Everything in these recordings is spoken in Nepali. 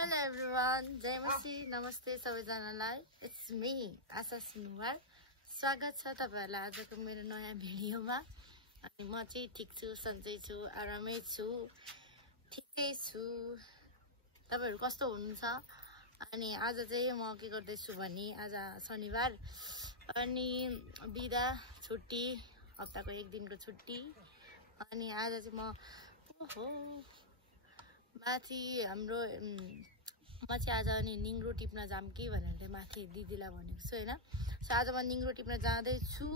Hello everyone, जय मसी नमस्ते सबैजनालाई। इट्स मी आशा सुनुवार। स्वागत छ तपाईहरुलाई आजको मेरो नयाँ भिडियोमा। अनि म चाहिँ ठीक छु, सन्चै छु, आरामै छु, ठिकै छु। तपाईहरु कस्तो हुनुहुन्छ? अनि आज चाहिँ म के गर्दैछु भने आज शनिबार अनि बिदा छुट्टी, हप्ताको एक दिनको छुट्टी। अनि आज चाहिँ म माथि हाम्रो म चाहिँ आज अनि निङ्ग्रो टिप्न जाम कि भनेर चाहिँ माथि दिदीलाई भनेको छु हैन। सो आज म निङ्ग्रो टिप्न जाँदै छु।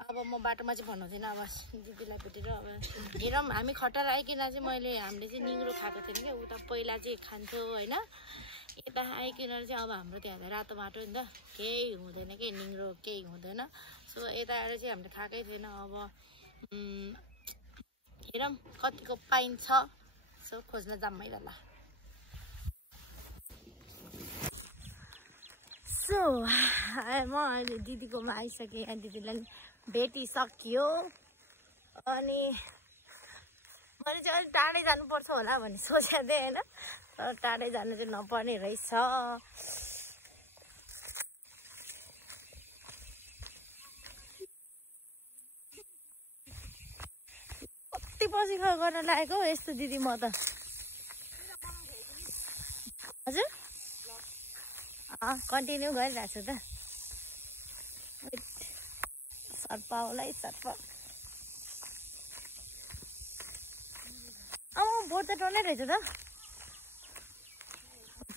अब म बाटोमा चाहिँ भन्नुहुँदैन, अब दिदीलाई भेटेर अब हेरौँ। हामी खटार आइकन चाहिँ हामीले चाहिँ निङ्ग्रो खाएको थियौँ क्या, उता पहिला चाहिँ खान्थ्यो हैन। यता आइकन चाहिँ अब हाम्रो त्यहाँ रातो बाटो नि त, केही हुँदैन के, निङ्ग्रो केही हुँदैन। सो यता आएर चाहिँ हामीले खाएकै थिएन। अब हेरौँ कतिको पाइन्छ। सो खोज्न जाम्मै ल। सो म अहिले दिदीकोमा आइसकेँ। दिदीलाई भेटिसक्यो। अनि मैले चाहिँ अलिक टाढै जानुपर्छ होला भन्ने सोचेको थिएँ होइन, तर टाढै जानु चाहिँ नपर्ने रहेछ। कति पछि गर्न लागेको यस्तो दिदी म त। हजुर कन्टिन्यू गरिरहेको छु त। सर्पाउलाई सर्प बोट त टन्नै रहेछ त।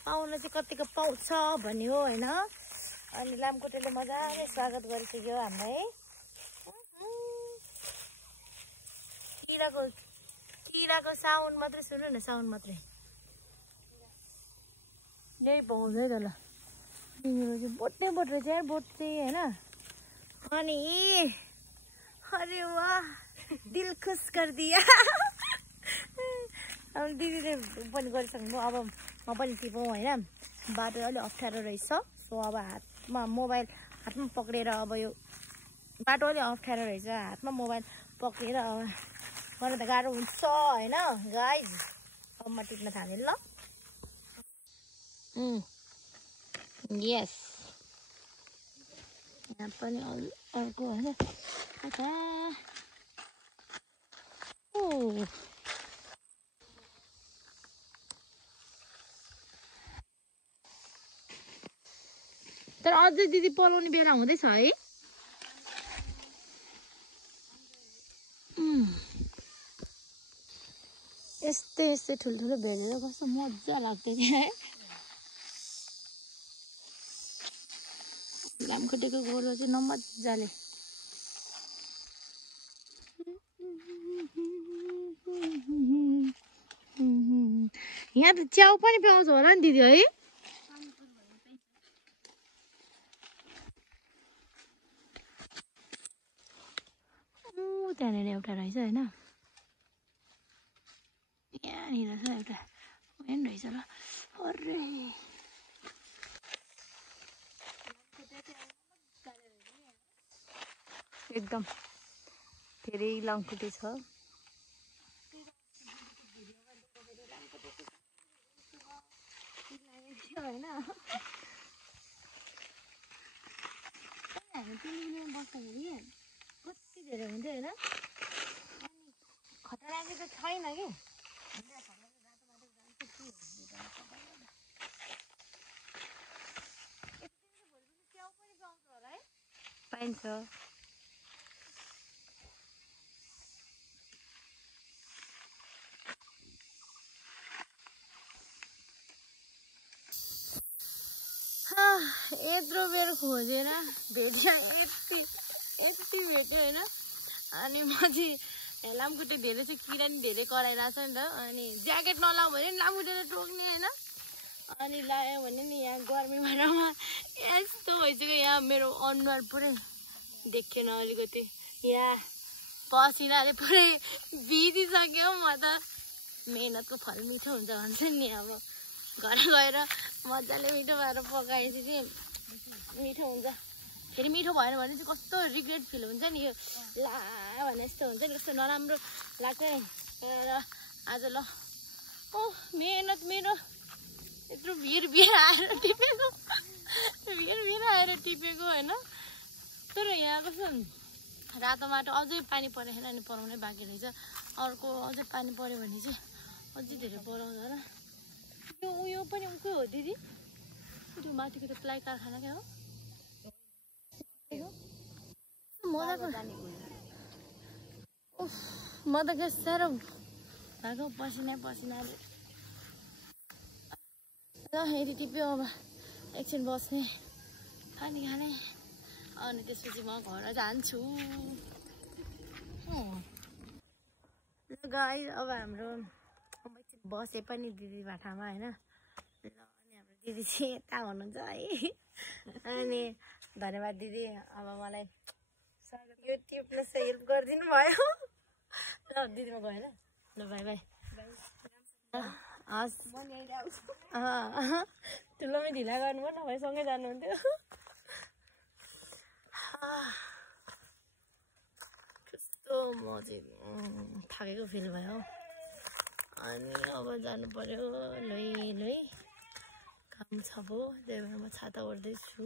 पाउन चाहिँ कतिको पाउँछ भन्ने हो होइन। अनि लामखुट्टेले मजाले स्वागत गरिसक्यो हामीलाई। किराको साउन्ड मात्रै सुन्नु न, साउन्ड मात्रै यही पाउँछ है त ल। बोटै बोट रहेछ यार, बोट चाहिँ होइन। अनि अरे वाह, दिल खुस कर दिया। अब दिदीले पनि गरिसक्नु, अब म पनि टिपौँ होइन। बाटो अलिक अप्ठ्यारो रहेछ। सो अब मोबाइल हातमा पक्रेर, अब यो बाटो अलिक अप्ठ्यारो रहेछ, हातमा मोबाइल पक्रेर अब गर्न त गाह्रो हुन्छ होइन गाइज। अब म टिप्न थालेँ ल। यस, यहाँ पनि अर्को होइन। तर अझै दिदी पलाउने बेला हुँदैछ है। यस्तै ठुल्ठुलो भेटेर कस्तो मजा लाग्थ्यो क्या है। लामखुट्टेको गोलो चाहिँ नमजाले। यहाँ त च्याउ पनि पाउँछ होला नि दिदी है। त्यहाँनिर एउटा रहेछ होइन, यहाँनिर छ एउटा होइन रहेछ ल। अरे एकदम धेरै लामखुट्टे छ। होइन हामी तिमीले बस्दाखेरि कति धेरै हुन्थ्यो होइन। खतरा त छैन कि, पाइन्छ। यत्रो बेर खोजेर भेट्यो, यति भेट्यो होइन। अनि म चाहिँ लामखुट्टे धेरै चाहिँ किरा नि धेरै कराइरहेको छ नि त। अनि ज्याकेट नलाऊ भने नि लामखुट्टेले टोक्ने होइन। अनि लायो भने नि यहाँ गर्मी महिनामा यस्तो भइसक्यो। यहाँ मेरो अनुहार पुरै देखेन अलिकति, यहाँ पसिनाले पुरै भिजिसक्यो। म त मेहनतको फल मिठो हुन्छ भन्छ नि। अब घर गएर मजाले मिठो भएर पकाएपछि चाहिँ मिठो हुन्छ। फेरि मिठो भएन भने चाहिँ कस्तो रिग्रेट फिल हुन्छ नि। यो ला भने यस्तो हुन्छ नि, कस्तो नराम्रो लाग्छ नि। तर आज ल मेहनत मेरो यत्रो भिर आएर टिपेको भिर आएर टिपेको होइन। तर यहाँ कस्तो रातो माटो अझै पानी परेन अनि पराउनै बाँकी रहेछ। अर्को अझै पानी पर्यो भने चाहिँ अझै धेरै पराउँछ होला। यो उयो पनि उकै हो दिदी, त्यो माथिको त्यो प्लाई कारखानाकै हो। म त के साह्रो भएको पसिनाले र यति टिप्यो। अब एकछिन बस्ने, पानी खाने, अनि त्यसपछि म घर जान्छु। गाइस अब हाम्रो बसे पनि दिदी भाटामा होइन। अनि हाम्रो दिदी चाहिँ यता हुनुहुन्छ है। अनि धन्यवाद दिदी, अब मलाई यो टिप्न चाहिँ हेल्प गरिदिनु भयो। ल दिदी म गएँ ल। ल बाई बाई। हस् ठुलोमै ढिला गर्नुभयो नभए सँगै जानुहुन्थ्यो। कस्तो म चाहिँ थाकेको फिल भयो। अनि अब जानु पर्यो। लै काम छ भो, त्यही भएर म छाता ओढ्दैछु।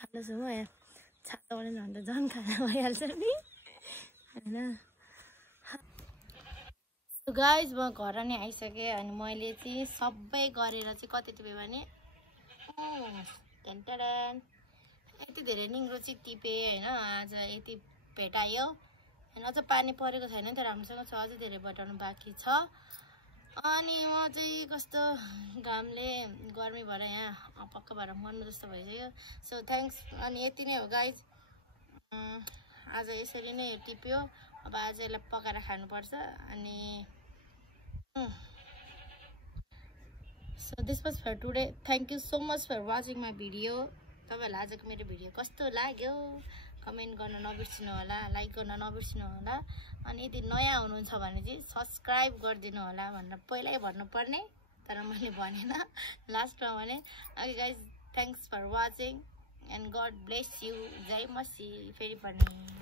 खाँदैछु म यहाँ, छाता ओढेन भने त झन् खाना भइहाल्छ नि होइन। गाइज म घर नै आइसकेँ। अनि मैले चाहिँ सबै गरेर चाहिँ कति टिपेँ भने यति धेरै निङ्ग्रो चाहिँ टिपेँ होइन। आज यति भेटायो। अनि अझ पानी परेको छैन नि त राम्रोसँग छ, अझै धेरै बटाउनु बाँकी छ। अनि म चाहिँ कस्तो घामले गर्मी भएर यहाँ पक्क भएर मर्नु जस्तो भइसक्यो। So thanks. अनि यति नै हो गाइज, आज यसरी नै टिप्यो। अब आज यसलाई पकाएर खानुपर्छ। अनि so this was for today. Thank you so much for watching my video. तपाईँहरूलाई आजको मेरो भिडियो कस्तो लाग्यो कमेन्ट गर्न नबिर्सिनु होला, लाइक गर्न नबिर्सिनु होला। अनि यदि नयाँ हुनुहुन्छ भने चाहिँ सब्सक्राइब गरिदिनु होला भनेर पहिल्यै भन्नुपर्ने, तर मैले भनेन, लास्टमा भने। Okay guys, thanks for watching and God bless you. जय मसी। फेरि पनि